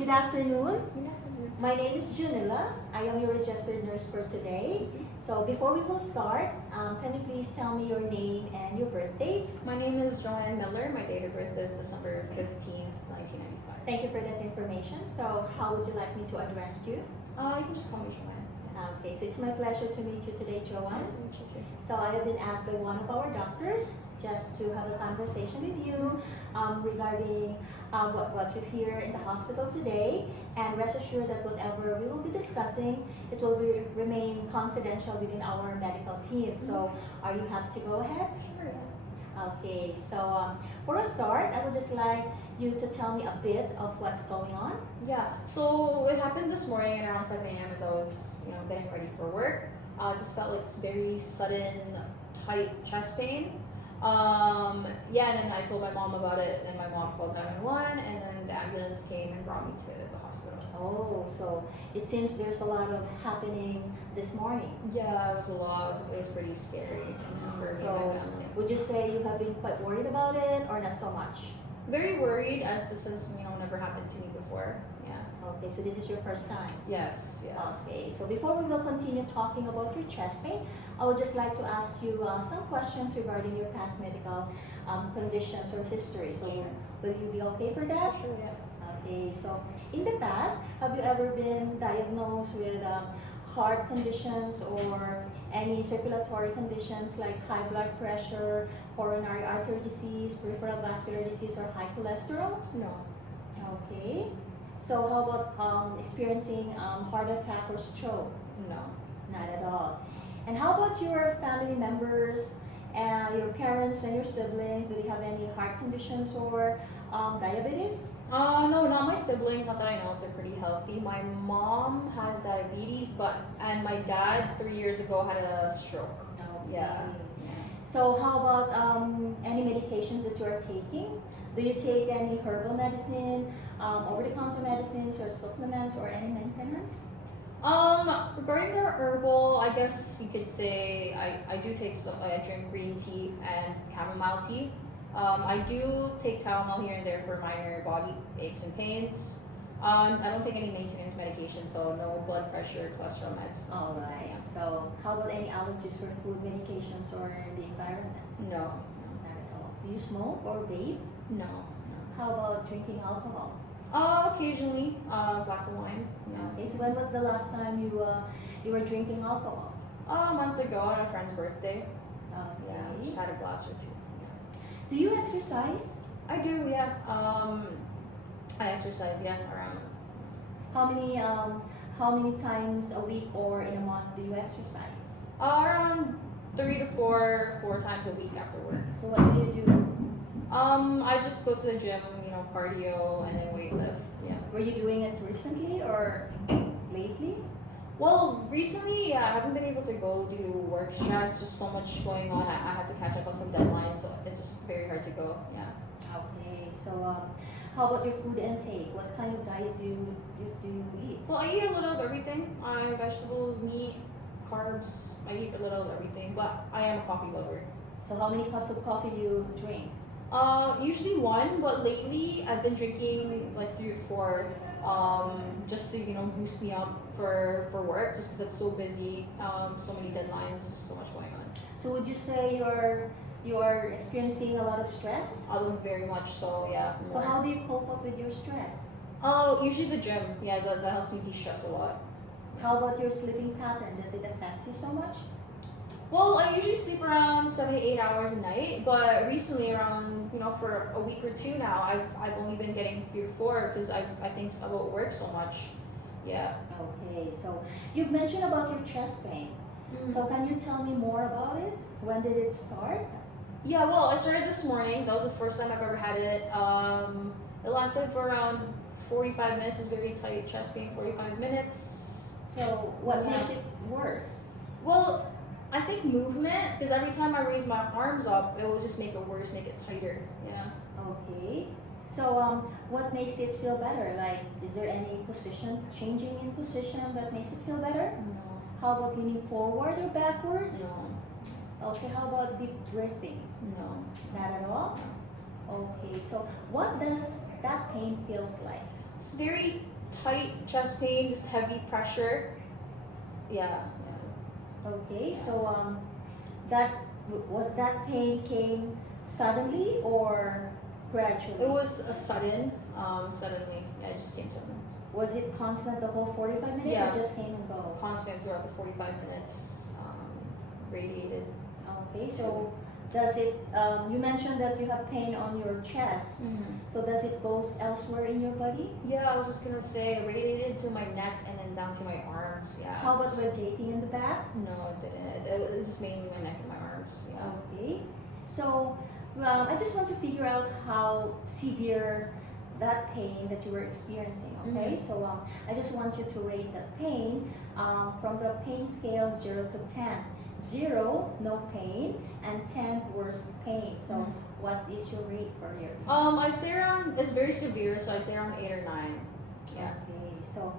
Good afternoon. My name is Junilla. I am your registered nurse for today. So before we will start, can you please tell me your name and your birth date? My name is Joanne Miller. My date of birth is December 15th, 1995. Thank you for that information. So how would you like me to address you? You can just call me Joanne. Okay, so it's my pleasure to meet you today, Joanne. Nice to meet you too. So I have been asked by one of our doctors just to have a conversation with you regarding what you hear in the hospital today, and rest assured that whatever we will be discussing, it will remain confidential within our medical team. So are you happy to go ahead? Sure, yeah. Okay, so for a start, I would just like you to tell me a bit of what's going on. Yeah, so what happened this morning at around 7 a.m. as I was, getting ready for work. I just felt like this very sudden, tight chest pain. And then I told my mom about it, and my mom called 911, and then the ambulance came and brought me to the hospital. Oh, so it seems there's a lot of happening this morning. Yeah, it was a lot. It was pretty scary for me and So my family. would you say you have been quite worried about it, or not so much? Very worried, as this has, never happened to me before. Yeah. Okay, so this is your first time. Yes. Yeah. Okay, so before we will continue talking about your chest pain, I would just like to ask you some questions regarding your past medical conditions or history. So Sure. will you be okay for that? Sure. Yeah. Okay, so in the past, have you ever been diagnosed with heart conditions or any circulatory conditions like high blood pressure, coronary artery disease, peripheral vascular disease, or high cholesterol? No. Okay. So how about experiencing heart attack or stroke? No. Not at all. And how about your family members and your parents and your siblings? Do they have any heart conditions or diabetes? No, not my siblings. Not that I know of. They're pretty healthy. My mom has diabetes, and my dad 3 years ago had a stroke. Yeah. So how about any medications that you are taking? Do you take any herbal medicine, over-the-counter medicines, or supplements, or any maintenance? Regarding the herbal, I guess you could say I do take stuff. I drink green tea and chamomile tea. I do take Tylenol here and there for minor body aches and pains. I don't take any maintenance medication, so no blood pressure, cholesterol meds. All right. So how about any allergies for food, medications, or the environment? No. Not at all. Do you smoke or vape? No. How about drinking alcohol? Occasionally, a glass of wine. Yeah. Okay, so when was the last time you were drinking alcohol? A month ago on a friend's birthday. Okay. Yeah, just had a glass or two. Do you exercise? I do, yeah. I exercise, yeah, around. How many times a week or in a month do you exercise? Around 3 to 4 times a week after work. So what do you do? I just go to the gym, cardio and then weight lift. Yeah. Were you doing it recently or lately? Well, recently, I haven't been able to go due to work stress. Just so much going on. I have to catch up on some deadlines, so it's just very hard to go. Yeah. Okay, so how about your food intake? What kind of diet do you eat? Well, I eat a little of everything. Vegetables, meat, carbs. I eat a little of everything, but I am a coffee lover. So how many cups of coffee do you drink? Usually one, but lately I've been drinking like 3 or 4, just to boost me up for work, just because it's so busy, so many deadlines, just so much going on. So would you say you are experiencing a lot of stress? Very much so, yeah. So More. how do you cope up with your stress? Usually the gym, yeah, that helps me de-stress a lot. How about your sleeping pattern? Does it affect you so much? Well, I usually sleep around 7 to 8 hours a night, but recently around, for a week or 2 now, I've only been getting 3 to 4 because I think about work so much. Yeah. Okay, so you've mentioned about your chest pain. So can you tell me more about it? When did it start? Yeah, well, I started this morning. That was the first time I've ever had it. It lasted for around 45 minutes. It's very tight chest pain, 45 minutes. So what makes it worse? Well, I think movement, because every time I raise my arms up, it will just make it worse, make it tighter. Yeah. Okay. So what makes it feel better? Like, is there any changing in position that makes it feel better? No. How about leaning forward or backward? No. Okay, how about deep breathing? No. Not at all? Okay, so what does that pain feels like? It's very tight chest pain, just heavy pressure. Yeah. Okay, so that was that pain came suddenly or gradually? It was a suddenly. Yeah, it just came suddenly. Was it constant the whole 45 minutes Yeah. or just came and go? Constant throughout the 45 minutes, radiated. Okay, so does it, you mentioned that you have pain on your chest. So does it go elsewhere in your body? Yeah, I was just gonna say, it radiated to my neck and then down to my arms. Yeah. How about radiating in the back? No, it didn't. It was just mainly my neck and my arms. Yeah. Okay, so well, I just want to figure out how severe that pain that you were experiencing. Okay, so I just want you to rate that pain from the pain scale 0 to 10. 0, no pain, and 10, worst pain. So what is your rate for your pain? I'd say around. It's very severe, so I'd say around 8 or 9. Yeah. Okay, so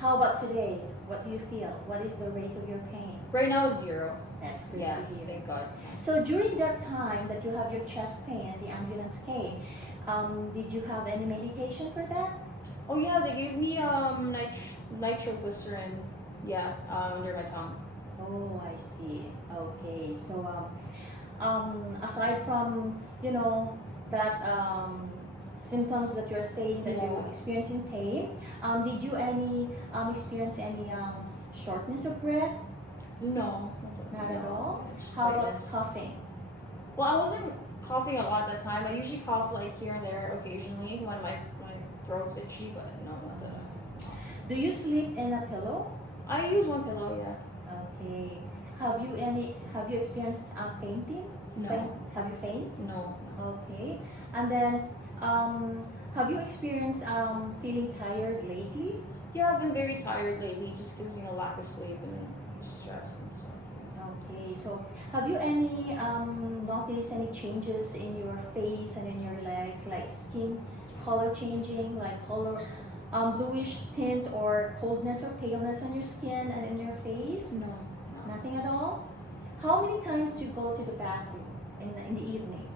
how about today? What do you feel? What is the rate of your pain? Right now it's 0. That's good to Yes, hear. thank God. So during that time that you have your chest pain and the ambulance came, did you have any medication for that? Oh yeah, they gave me nitroglycerin. Yeah, under my tongue. Oh, I see. Okay, so aside from that symptoms that you're saying that you're experiencing pain, did you experience any shortness of breath? No, Not at all. Just How about tightness. coughing? Well, I wasn't coughing a lot at that time. I usually cough like here and there occasionally when my throat's itchy, but no, not that. Do you sleep in a pillow? I use one pillow, yeah. Okay. Have you experienced fainting? No. Have you fainted? No. Okay. And then have you experienced feeling tired lately? Yeah, I've been very tired lately just because, lack of sleep and stress and stuff. Okay. So have you noticed any changes in your face and in your legs, like skin color changing, like color bluish tint or coldness or paleness on your skin and in your face? No. Nothing at all? How many times do you go to the bathroom in the evening?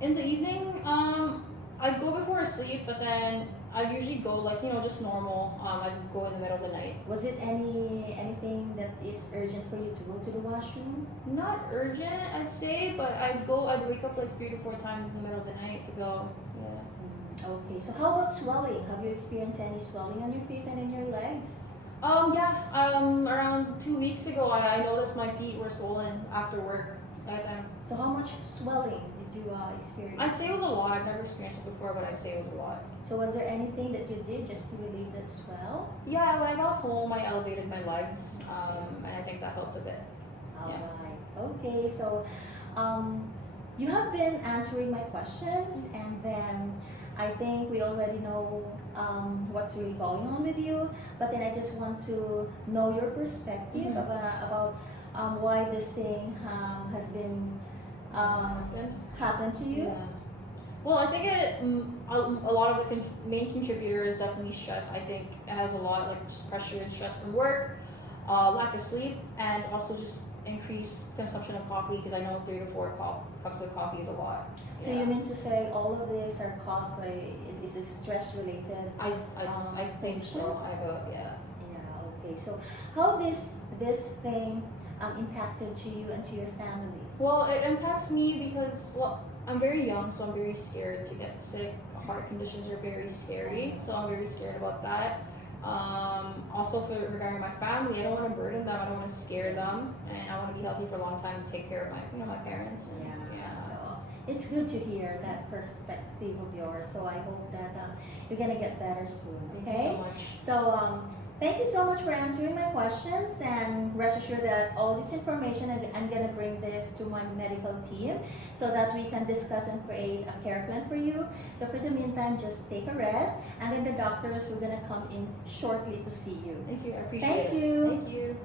In the evening, I go before I sleep, but then I usually go just normal. I go in the middle of the night. Was it anything that is urgent for you to go to the washroom? Not urgent, I'd say, but I'd wake up like 3 to 4 times in the middle of the night to go. Yeah. Okay, so how about swelling? Have you experienced any swelling on your feet and in your legs? Around 2 weeks ago, I noticed my feet were swollen after work. So how much swelling did you experience? I'd say it was a lot. I've never experienced it before, but I'd say it was a lot. So was there anything that you did just to relieve that swell? Yeah, when I got home, I elevated my legs, and I think that helped a bit. Alright, okay, so you have been answering my questions, and then I think we already know what's really going on with you, but then I just want to know your perspective about why this thing has been happened to you. Yeah. Well, I think a lot of the main contributor is definitely stress. I think it has a lot, like just pressure and stress from work, lack of sleep, and also just increased consumption of coffee, because I know 3 to 4 cups of coffee is a lot. So you mean to say all of this are caused by, is it stress related? I think so. Yeah. Yeah, okay. So how this thing impacted to you and to your family? Well, it impacts me because, I'm very young, so I'm very scared to get sick. Heart conditions are very scary, so I'm very scared about that. Also regarding my family, I don't want to burden them, I don't want to scare them, and I want to be healthy for a long time, take care of my parents. And, So it's good to hear that perspective of yours. So I hope that you're gonna get better soon. Okay. Thank you so much. So thank you so much for answering my questions, and rest assured that all this information, I'm gonna bring this to my medical team so that we can discuss and create a care plan for you. So for the meantime, just take a rest, and then the doctors are gonna come in shortly to see you. Thank you. I appreciate Thank it. you. Thank you.